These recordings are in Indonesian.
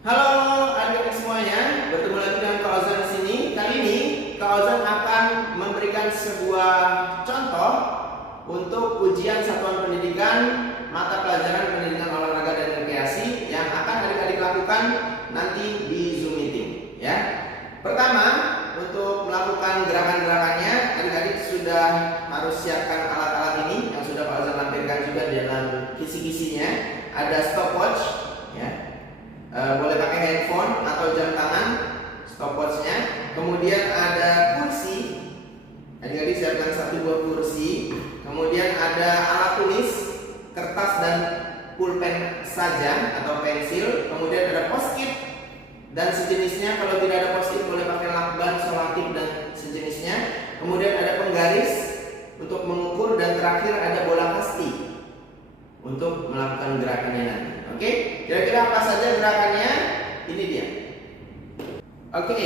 Halo adik-adik semuanya, bertemu lagi dengan Kak Ozan di sini. Kali ini Kak Ozan akan memberikan sebuah contoh untuk ujian satuan pendidikan mata pelajaran pendidikan olahraga dan rekreasi yang akan adik-adik lakukan nanti di Zoom meeting ya. Pertama, untuk melakukan gerakan-gerakannya, adik-adik sudah harus siapkan alat-alat ini yang sudah Kak Ozan lampirkan juga dalam kisi-kisinya. Ada stopwatch ya. Boleh pakai handphone atau jam tangan, stopwatchnya. Kemudian ada kursi, adik-adik siapkan 1 buah kursi. Kemudian ada alat tulis, kertas dan pulpen saja atau pensil. Kemudian ada post-it dan sejenisnya. Kalau tidak ada post-it boleh pakai lakban, selotip dan sejenisnya. Kemudian ada penggaris untuk mengukur dan terakhir ada bola kasti untuk melakukan gerakannya nanti. Oke, kira-kira apa saja gerakannya? Ini dia. Oke,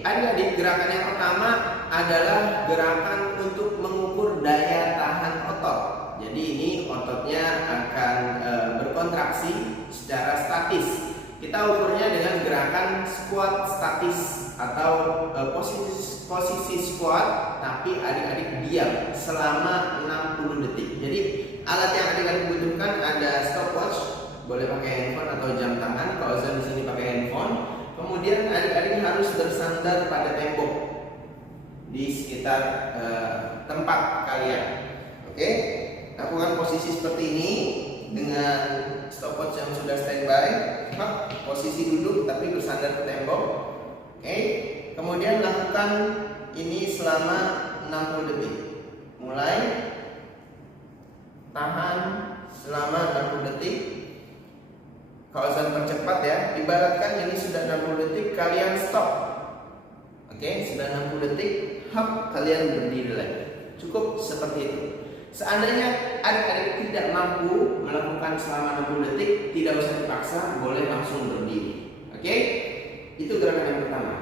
adik-adik, gerakan yang pertama adalah gerakan untuk mengukur daya tahan otot. Jadi ini ototnya akan berkontraksi secara statis. Kita ukurnya dengan gerakan squat statis atau posisi squat, tapi adik-adik diam selama 60 detik. Jadi alat yang adik-adik butuhkan ada stopwatch, boleh pakai handphone atau jam tangan. Kalau Ozan di sini pakai handphone. Kemudian adik-adik harus bersandar pada tembok di sekitar tempat kalian. Oke, lakukan posisi seperti ini dengan stopwatch yang sudah standby. Posisi duduk tapi bersandar ke tembok. Oke, kemudian lakukan ini selama 60 detik. Mulai, tahan selama 60 detik. Kalau Ozan percepat ya, ibaratkan ini sudah 60 detik, kalian stop. Oke, sudah 60 detik, kalian berdiri lagi. Cukup seperti itu. Seandainya adik-adik tidak mampu melakukan selama 60 detik, tidak usah dipaksa, boleh langsung berdiri. Oke, itu gerakan yang pertama.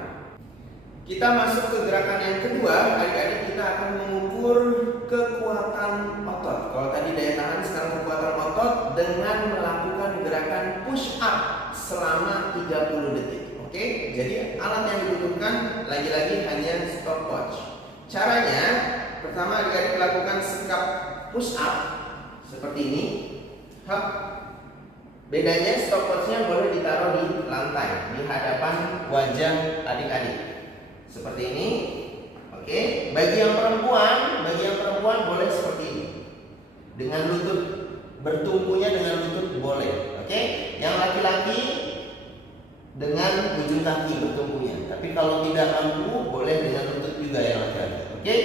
Kita masuk ke gerakan yang kedua. Adik-adik, kita akan mengukur kekuatan otot. Kalau tadi daya tahan, sekarang kekuatan otot dengan melakukan gerakan push up selama 30 detik. Oke, jadi alat yang dibutuhkan lagi-lagi hanya stopwatch. Caranya, pertama adik-adik lakukan sikap push up seperti ini. Bedanya stopwatchnya boleh ditaruh di lantai, di hadapan wajah adik-adik. Seperti ini. Oke, bagi yang perempuan boleh seperti ini. Dengan lutut, bertumpunya dengan lutut boleh. Oke, yang laki-laki dengan ujung kaki bertumpunya. Tapi kalau tidak mampu, boleh dengan lutut juga yang laki-laki. Oke,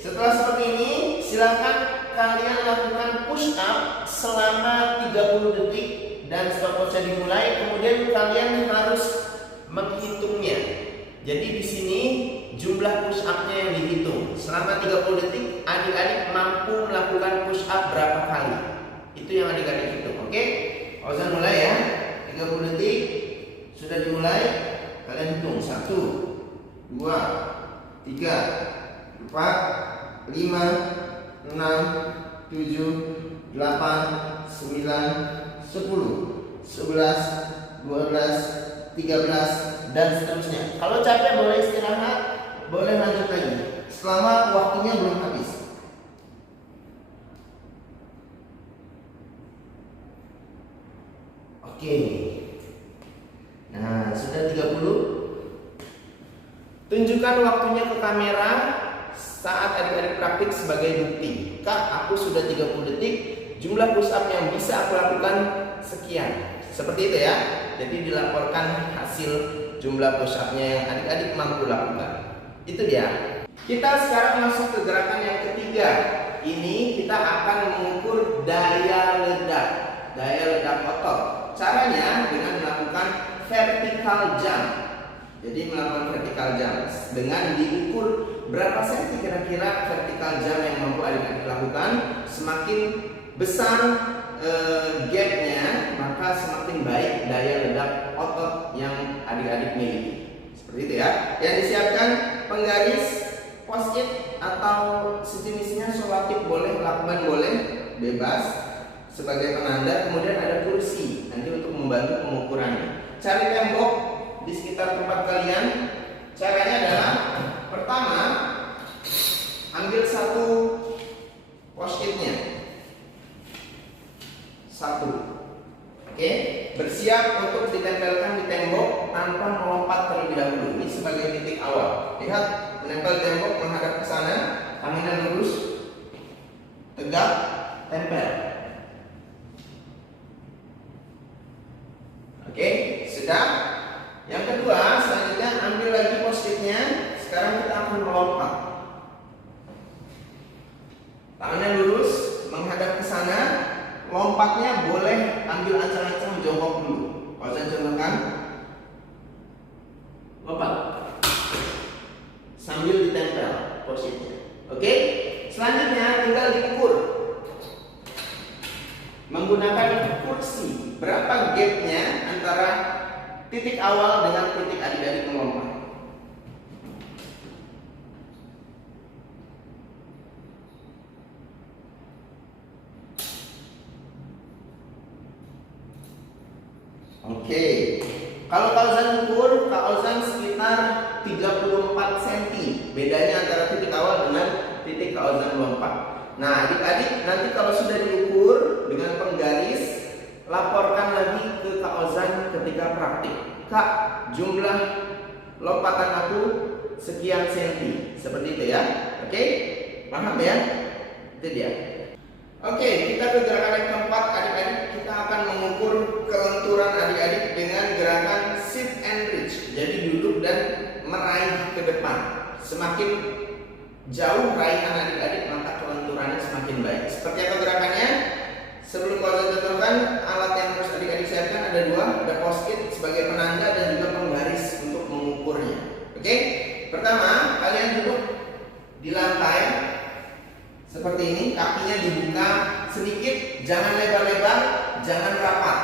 setelah seperti ini, silakan kalian lakukan push up selama 30 detik dan stopwatch dimulai. Kemudian kalian harus menghitungnya. Jadi di sini jumlah push up-nya yang dihitung. Selama 30 detik adik-adik mampu melakukan push up berapa kali. Itu yang adik-adik hitung. Oke? Ozan mulai ya. 30 detik sudah dimulai. Kalian hitung 1 2 3 4 5 6 7 8 9 10 11 12 13 dan seterusnya. Kalau capek boleh istirahat, boleh lanjut lagi selama waktunya belum habis. Oke. Nah, sudah 30. Tunjukkan waktunya ke kamera saat adik-adik praktik sebagai bukti. Kak, aku sudah 30 detik, jumlah push up yang bisa aku lakukan sekian. Seperti itu ya. Jadi dilaporkan hasil jumlah push up-nya yang adik-adik mampu lakukan. Itu dia. Kita sekarang masuk ke gerakan yang ketiga. Ini kita akan mengukur daya ledak otot. Caranya dengan melakukan vertical jump. Jadi melakukan vertical jump dengan diukur berapa senti kira-kira vertical jump yang mampu adik-adik lakukan. Semakin besar gapnya, maka semakin baik daya ledak otot yang adik-adik miliki. Seperti itu ya. Yang disiapkan penggaris, post-it atau sejenisnya, selotip boleh, lakban boleh, bebas sebagai penanda. Kemudian ada kursi nanti untuk membantu pengukurannya. cari tembok di sekitar tempat kalian. Caranya adalah pertama, ambil satu post-it-nya. Satu. Oke, bersiap untuk ditempelkan di tembok tanpa melompat terlebih dahulu. Ini sebagai titik awal. Lihat, menempel tembok menghadap ke sana, tangannya lurus, tegak, tempel. Oke, sudah. Yang kedua, selanjutnya ambil lagi post-it-nya. Sekarang kita akan melompat. Tangannya lurus, menghadap ke sana. Lompatnya boleh ambil ancang-ancang jongkok dulu. Kalau saya contohkan, lompat sambil ditempel post-it-nya. Oke, selanjutnya tinggal diukur menggunakan kursi. Berapa gapnya antara titik awal dengan titik adik-adik melompat? Oke, kalau Kak Ozan ukur, Kak Ozan sekitar 34 cm. Bedanya antara titik awal dengan titik Kak Ozan melompat. Nah, adik-adik nanti kalau sudah diukur dengan penggaris, laporkan lagi ke Kak Ozan ketika praktik. Kak, jumlah lompatan aku sekian senti. Seperti itu ya. Oke, paham ya? Itu dia. Oke, kita ke gerakan yang keempat, adik-adik. Kita akan mengukur kelenturan adik-adik dengan gerakan sit and reach. Jadi duduk dan meraih ke depan. Semakin jauh raihan adik-adik, maka kelenturannya semakin baik. Seperti apa gerakannya? Sebelum kau contohkan, alat yang harus adik-adik siapkan ada dua, ada post-it sebagai penanda dan juga penggaris untuk mengukurnya. Oke, pertama kalian duduk di lantai seperti ini, kakinya dibuka sedikit, jangan lebar-lebar, jangan rapat,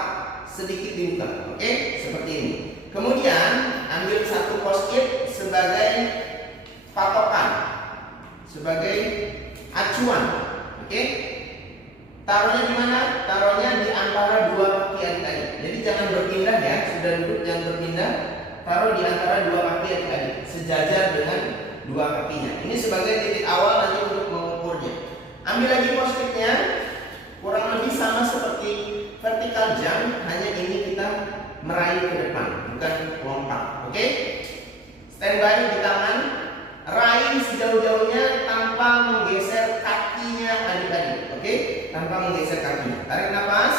sedikit dibuka. Oke, seperti ini. Kemudian ambil satu post-it sebagai patokan, sebagai acuan. Oke, taruhnya di mana? Taruhnya di antara dua kaki adik-adik. Jadi jangan berpindah ya, sudah duduk jangan berpindah. Taruh di antara dua kaki adik-adik, sejajar dengan dua kakinya. Ini sebagai titik awal nanti untuk mengukurnya. Ambil lagi post-itnya, kurang lebih sama seperti vertical jump, hanya ini kita meraih ke depan, bukan lompat. Oke? Standby di tangan, raih sejauh-jauhnya tanpa menggeser kakinya adik-adik. Oke? Tanpa menggeser kakinya. Tarik nafas.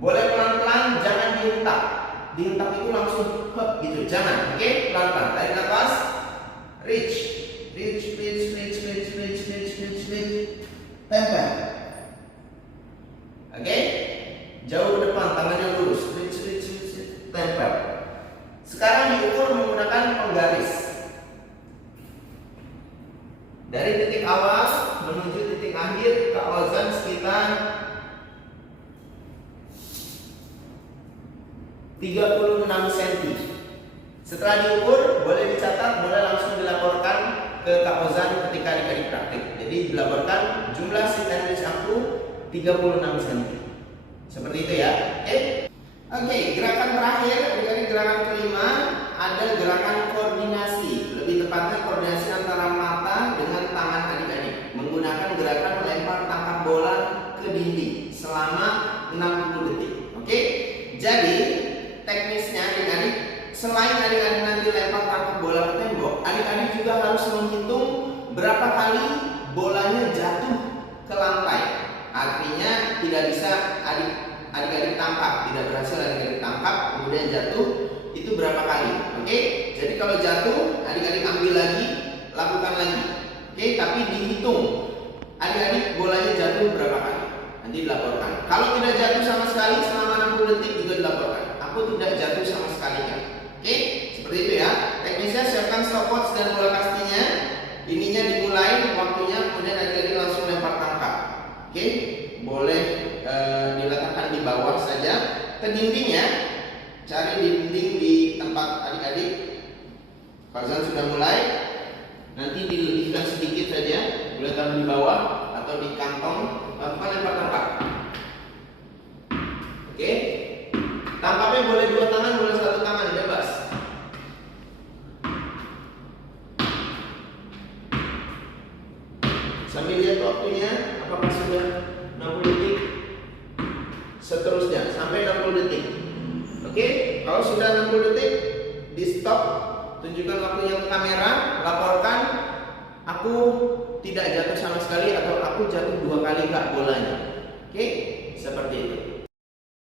Boleh pelan-pelan, jangan dihentak. Dihentak itu langsung hop gitu, jangan. Oke? Pelan-pelan. Tarik nafas. Reach. Reach, reach, reach, reach, reach, reach, reach, reach. Tempel. Oke? Jauh ke depan, tangannya lurus. Reach, reach, reach, reach. Tempel. Sekarang diukur menggunakan penggaris. Dari titik awal menuju titik akhir Kak Ozan sekitar 36 cm. Setelah diukur, boleh dicatat, boleh langsung dilaporkan ke Kak Ozan ketika adik-adik praktik. Jadi dilaporkan jumlah sit and reach aku 36 cm. Seperti itu ya. Oke, gerakan terakhir, adik-adik, gerakan kelima, ada gerakan koordinasi. Lebih tepatnya koordinasi antara mata dengan tangan adik-adik, menggunakan gerakan melempar tangkap bola ke dinding selama 60 detik. Oke? Jadi teknisnya adik-adik, selain adik-adik nanti lempar tangkap bola ke tembok, adik-adik juga harus menghitung berapa kali bolanya jatuh ke lantai. Artinya tidak bisa adik-adik tangkap, tidak berhasil adik-adik tangkap kemudian jatuh, itu berapa kali. Oke? Jadi kalau jatuh, adik-adik ambil lagi, lakukan lagi. Oke? Tapi dihitung adik-adik bolanya jatuh berapa kali, nanti dilaporkan. Kalau tidak jatuh sama sekali selama 60 detik juga dilaporkan. Aku tidak jatuh sama sekali kan. Oke? Seperti itu ya. Teknisnya siapkan stopwatch dan bola kastinya. Ininya dimulai waktunya, kemudian adik-adik langsung lempar tangkap. Oke? Boleh diletakkan di bawah saja. Ke dindingnya, cari dinding di tempat adik-adik. Kalau sudah mulai, nanti dilebihkan sedikit saja, boleh taruh di bawah atau di kantong, lakukan lempar tangkap. Oke? Tangkapnya boleh dua tangan, Sambil lihat waktunya, apakah sudah 60 detik? Seterusnya sampai 60 detik. Oke, kalau sudah 60 detik, di stop, tunjukkan waktunya ke kamera, laporkan aku tidak jatuh sama sekali atau aku jatuh 2 kali kak bolanya. Oke, seperti itu.